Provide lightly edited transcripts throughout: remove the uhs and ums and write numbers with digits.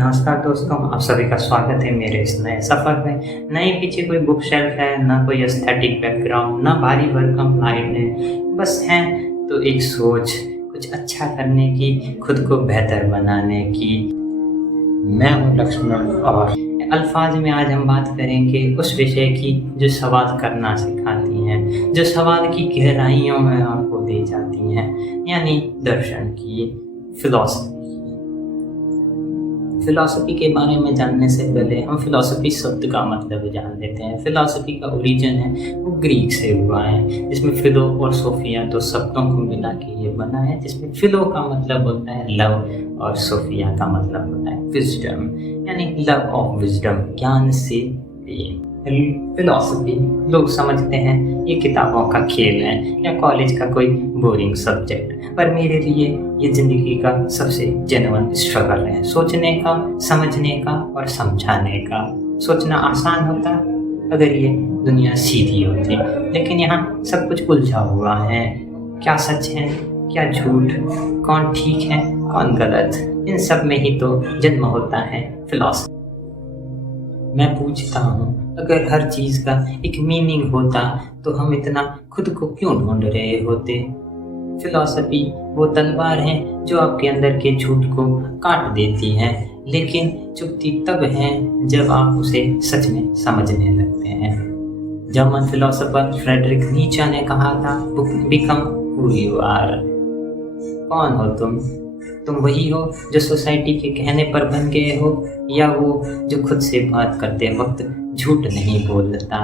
नमस्कार दोस्तों, आप सभी का स्वागत है मेरे इस नए सफ़र में। नहीं पीछे कोई बुक शेल्फ है, ना कोई एस्थेटिक बैकग्राउंड, ना भारी भरकम लाइट है, बस है तो एक सोच कुछ अच्छा करने की, खुद को बेहतर बनाने की। मैं हूँ लक्ष्मण और अल्फाज में आज हम बात करेंगे उस विषय की जो सवाल करना सिखाती हैं, जो सवाल की गहराइयों में आपको ले जाती हैं, यानी दर्शन की, फिलॉसफी। फिलॉसफी के बारे में जानने से पहले हम फिलॉसफी शब्द का मतलब जान लेते हैं। फिलॉसफी का ओरिजिन है वो ग्रीक से हुआ है, जिसमें फिलो और सोफिया दो शब्दों को मिला के ये बना है, जिसमें फिलो का मतलब होता है लव और सोफिया का मतलब होता है विजडम, यानी लव ऑफ विजडम, ज्ञान से प्रेम। फिलॉसफी लोग समझते हैं ये किताबों का खेल है या कॉलेज का कोई बोरिंग सब्जेक्ट, पर मेरे लिए ये ज़िंदगी का सबसे जेन्युइन स्ट्रगल है, सोचने का, समझने का और समझाने का। सोचना आसान होता अगर ये दुनिया सीधी होती, लेकिन यहाँ सब कुछ उलझा हुआ है। क्या सच है, क्या झूठ, कौन ठीक है, कौन गलत, इन सब में ही तो जन्म होता है फिलॉसफी। मैं पूछता हूँ, अगर हर चीज़ का एक मीनिंग होता तो हम इतना खुद को क्यों ढूंढ रहे होते। फिलॉसफी वो तलवार है जो आपके अंदर के झूठ को काट देती है, लेकिन चुभती तब है जब आप उसे सच में समझने लगते हैं। जर्मन फिलोसोफर फ्रेडरिक नीचे ने कहा था, बिकम हू यू आर। कौन हो तुम वही हो जो सोसाइटी के कहने पर बन गए हो, या वो जो खुद से बात करते वक्त झूठ नहीं बोलता।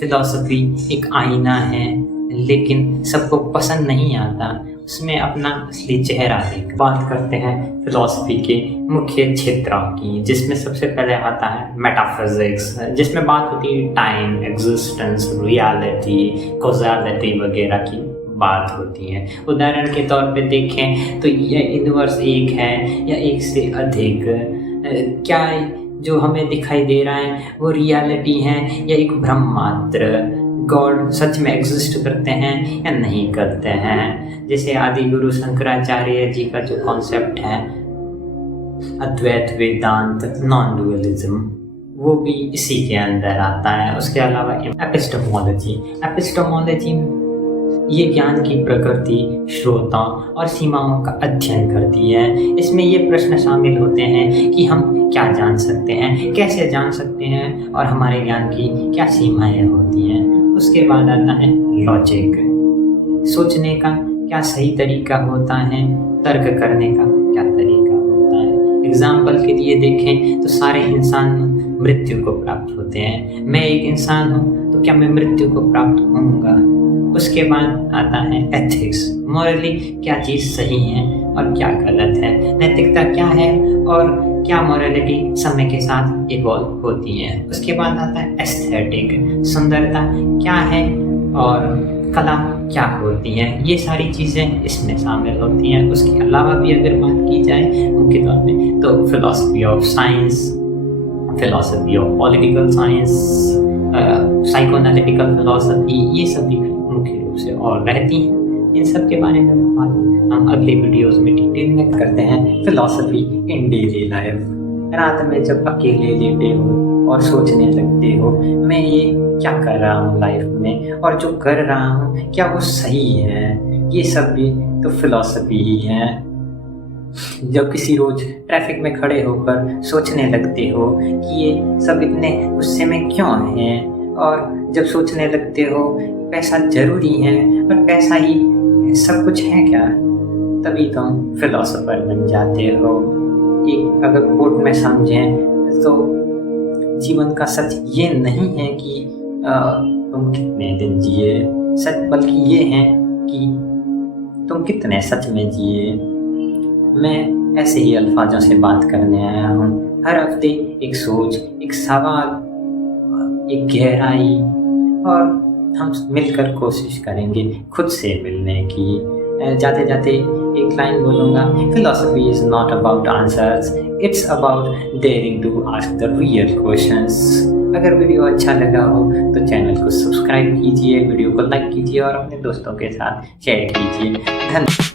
फिलॉसफी एक आईना है, लेकिन सबको पसंद नहीं आता उसमें अपना असली चेहरा देख। बात करते हैं फिलॉसफी के मुख्य क्षेत्रों की, जिसमें सबसे पहले आता है मेटाफिजिक्स, जिसमें बात होती है टाइम, एग्जिस्टेंस, रियलिटी, कॉज़ैलिटी वगैरह की बात होती है। उदाहरण के तौर पे देखें तो यह यूनिवर्स एक है या एक से अधिक, क्या जो हमें दिखाई दे रहा है वो रियलिटी है या एक भ्रम मात्र, गॉड सच में एग्जिस्ट करते हैं या नहीं करते हैं। जैसे आदि गुरु शंकराचार्य जी का जो कॉन्सेप्ट है अद्वैत वेदांत नॉन डुअलिज्म, वो भी इसी के अंदर आता है। उसके अलावा एपिस्टेमोलॉजी ये ज्ञान की प्रकृति, स्रोतों और सीमाओं का अध्ययन करती है। इसमें ये प्रश्न शामिल होते हैं कि हम क्या जान सकते हैं, कैसे जान सकते हैं और हमारे ज्ञान की क्या सीमाएं होती हैं। उसके बाद आता है लॉजिक, सोचने का क्या सही तरीका होता है, तर्क करने का क्या तरीका होता है। एग्जाम्पल के लिए देखें तो सारे इंसान मृत्यु को प्राप्त होते हैं। मैं एक इंसान हूँ तो क्या मैं मृत्यु को प्राप्त होऊंगा। उसके बाद आता है एथिक्स, मॉरली क्या चीज़ सही है और क्या गलत है, नैतिकता क्या है और क्या मॉरलिटी समय के साथ इवॉल्व होती है। उसके बाद आता है एस्थेटिक, सुंदरता क्या है और कला क्या होती है, ये सारी चीज़ें इसमें शामिल होती हैं। उसके अलावा भी अगर बात की जाए मुख्य तौर पे तो philosophy of science, philosophy of political science, psychoanalytical philosophy, ये सभी मुख्य रूप से और रहती हैं। इन सब के बारे में बात हम अगले वीडियोस में डिटेल में करते हैं। फिलॉसफी इन डेली लाइफ, रात में जब अकेले लेटे हो और सोचने लगते हो मैं ये क्या कर रहा हूँ लाइफ में, और जो कर रहा हूँ क्या वो सही है, ये सब भी तो फिलॉसफी ही है। जब किसी रोज ट्रैफिक में खड़े होकर सोचने लगते हो कि ये सब इतने गुस्से में क्यों हैं, और जब सोचने लगते हो पैसा जरूरी है और पैसा ही सब कुछ है क्या, तभी तुम फिलोसोफर बन जाते हो। एक अगर कोट में समझें तो जीवन का सच ये नहीं है कि तुम कितने दिन जिए, सच बल्कि ये है कि तुम कितने सच में जिए। मैं ऐसे ही अल्फाजों से बात करने आया हूँ। हर हफ्ते एक सोच, एक सवाल, एक गहराई, और हम मिलकर कोशिश करेंगे खुद से मिलने की। जाते जाते एक लाइन बोलूँगा, philosophy is not about answers, it's about daring to ask the real questions. अगर वीडियो अच्छा लगा हो तो चैनल को सब्सक्राइब कीजिए, वीडियो को लाइक कीजिए और अपने दोस्तों के साथ शेयर कीजिए। धन्यवाद।